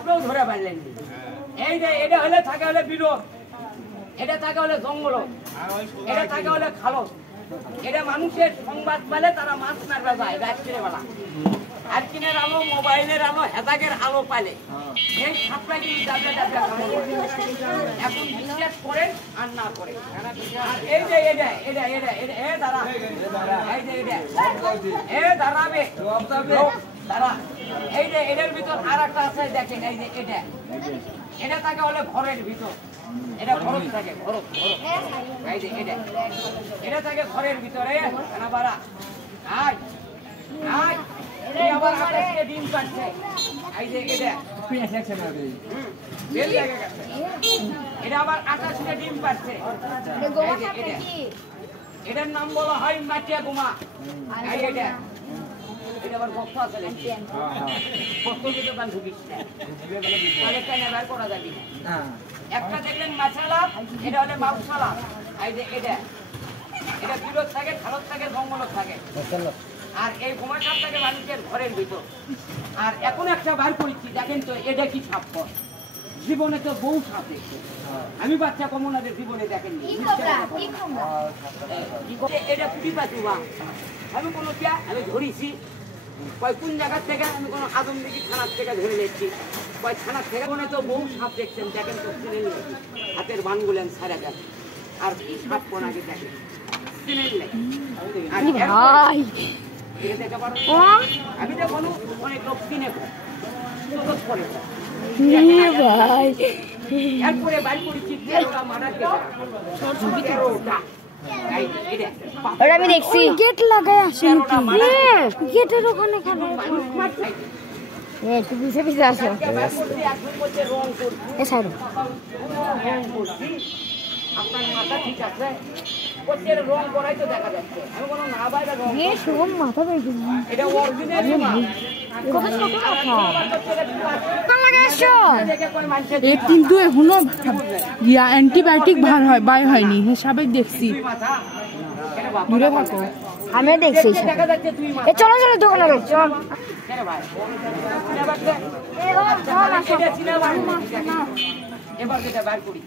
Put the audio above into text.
আপনিও ধরে পারলেন। এই যে এটা হলে থাকে হলে বিরোধ, এটা থাকে হলে জঙ্গল, এটা থাকে হলে খালত। এটা মানুষের সংবাদ পেলে তারা মাছ মারবে যায় রাত্রিবেলা। আর কিনের আলো, মোবাইলের আলো, হেদাকের আলো পাইলে এই সাপটা কিন্তু এখন বিশ্বাস করেন আর না করে। এই যে এটা এটা এটা এটা এ দাঁড়া, এই যে এটা এ দাঁড়াবে দাঁড়া। এই যে এটার ভিতর আর একটা আছে দেখেন, এই যে এটা এটা থাকে হলে ঘরের ভিতর, এটা ঘরত থাকে, ঘরত এই যে এটা এটা থাকে ঘরের ভিতরে। বাড়া আয় আয় আবার আকাশে ডিম পাচ্ছে। এই যে এটা এটা আবার আকাশে ডিম পাচ্ছে। এটার নাম বলা হয় মাটিয়া গুমা। এই এটা এটা আবার বক্ত আছে নাকি? বক্ত কিন্তু গান ঢুকিস না, তাহলে কেন বের করা যাবে না। একটা দেখলেন মাছালা, এটা হলে মাছালা। এই যে এটা এটা বিরোধ থাকে, খালত থাকে, জঙ্গল থাকে। আর এই বোমা সাপ থাকে মানুষের ঘরের ভিতর। আর এখন একটা বার করেছি দেখেন তো, এটা কি সাপ? জীবনে তো বউ সাপ দেখছে, আমি বাচ্চা কমনাদের জীবনে দেখেননি। এটা পুটি পাচুবা আমি কোনো কে আমি ধরেছি কয় কোন জায়গার থেকে, আমি কোনো আদমদিঘি থানার থেকে ধরে নিচ্ছি। কয় থানার থেকে মনে তো বউ সাপ দেখছেন, দেখেন তো চিনেন নাকি? হাতের বানগুলেন সারা যান আর কি সাপ কোনাকে দেখেন চিনেন নাকি? আমি তো কোনো অনেক লোক চিনে করে এরপরে বাড়ি করেছি 13টা মার্ডার কেস। আমি দেখছি গেট লাগাই আসে গেটের ওখানে একটু পিছিয়ে পিছিয়ে আসো। আপনার মাথা ঠিক আছে, রং করাই তো দেখা যাচ্ছে। আমি কোনো না বাইরে মাথা এটা অরিজিনাল কিন্তু এখনো অ্যান্টিবায়োটিক বাই হয়নি, হিসাবে দেখছি। দূরে থাকো, আমি দেখছি। চলো চলো দোকানে চল। এবার যেটা বার করি